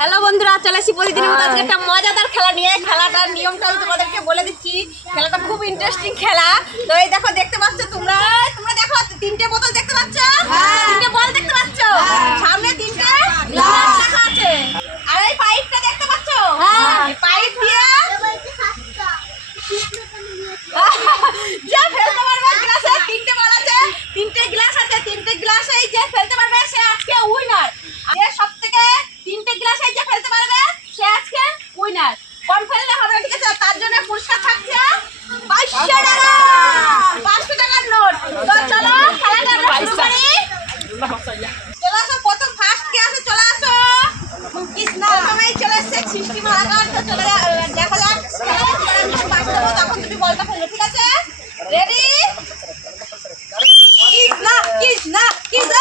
Hello বন্ধুরা, চলে এসেছি প্রতিদিনের মতো আজকে একটা মজাদার খেলা নিয়ে। খেলাটার নিয়মটা আমি তোমাদেরকে বলে দিচ্ছি। খেলাটা খুব ইন্টারেস্টিং খেলা। তো এই দেখো, দেখতে পাচ্ছ তোমরা দেখো, তিনটে বোতল দেখতে পাচ্ছ, তিনটে বল দেখতে পাচ্ছ, সামনে তিনটে গ্লাস রাখা আছে, আর এই পাইপটা দেখতে পাচ্ছ, পাইপ দিয়ে যে ফেলতে পারবে গ্লাসে, তিনটে বল আছে, তিনটে গ্লাস আছে, তিনটে গ্লাসে যে ফেলতে পারবে সে আজকে উইনার। যে সবথেকে তিনটে গ্লাসে যে ফেলতে পারবে সে আজকে উইনার। কম ফেললে হবে না, ঠিক আছে? তার জন্য পুরস্কার থাকছে 500 টাকা, 500 টাকার নোট। তো চলো খেলাটা আমরা শুরু করি। চলে আসো, প্রথম ফার্স্ট কে আছে? চলে আসো কৃষ্ণ। প্রথমেই চলে এসেছে সৃষ্টি মালাকার। তো চলে দেখা যাক, তখন তুমি বলটা ফেলবে, ঠিক আছে? রেডি? কৃষ্ণ কৃষ্ণ কৃষ্ণ।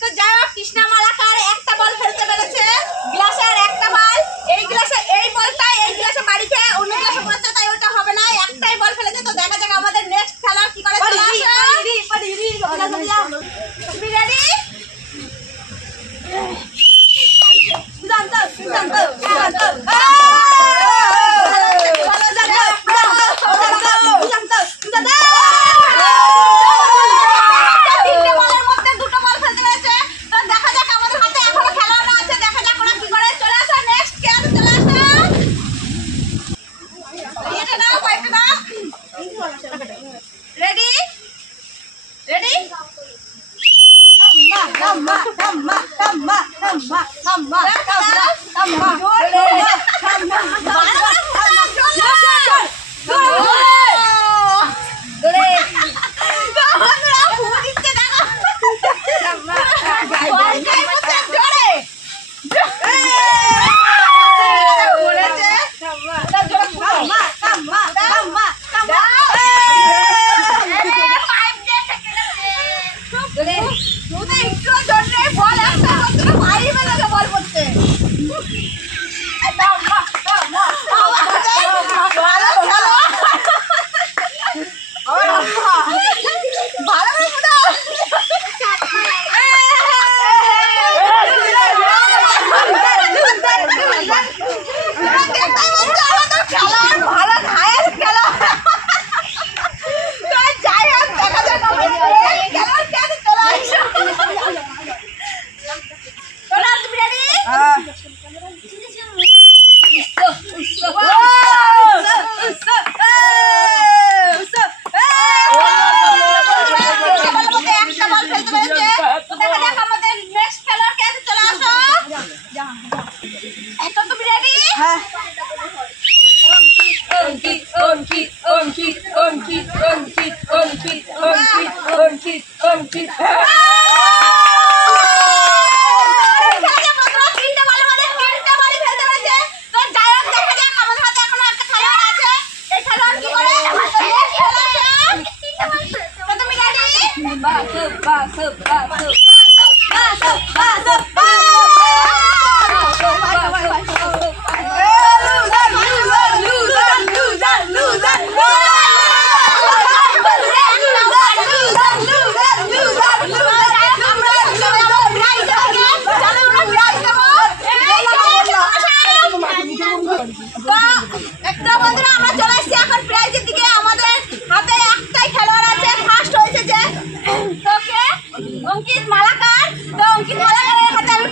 তো যাই হোক, কৃষ্ণা মালাকার একটা বল ফেলতে পেরেছে গ্লাসে, আর একটা বল এই গ্লাসে, এই বলটা এই গ্লাসে বাড়ি খেয়ে অন্য গ্লাসে পড়েছে, তাই ওটা হবে না। একটাই বল ফেলেছে। তো দেখা যাক আমাদের নেক্সট খেলার কি করে। তুমি রেডি? Ready? Ready? Thamma. অঙ্কিত মালাকার। তো অঙ্কিত মালাকারের হাতে আমি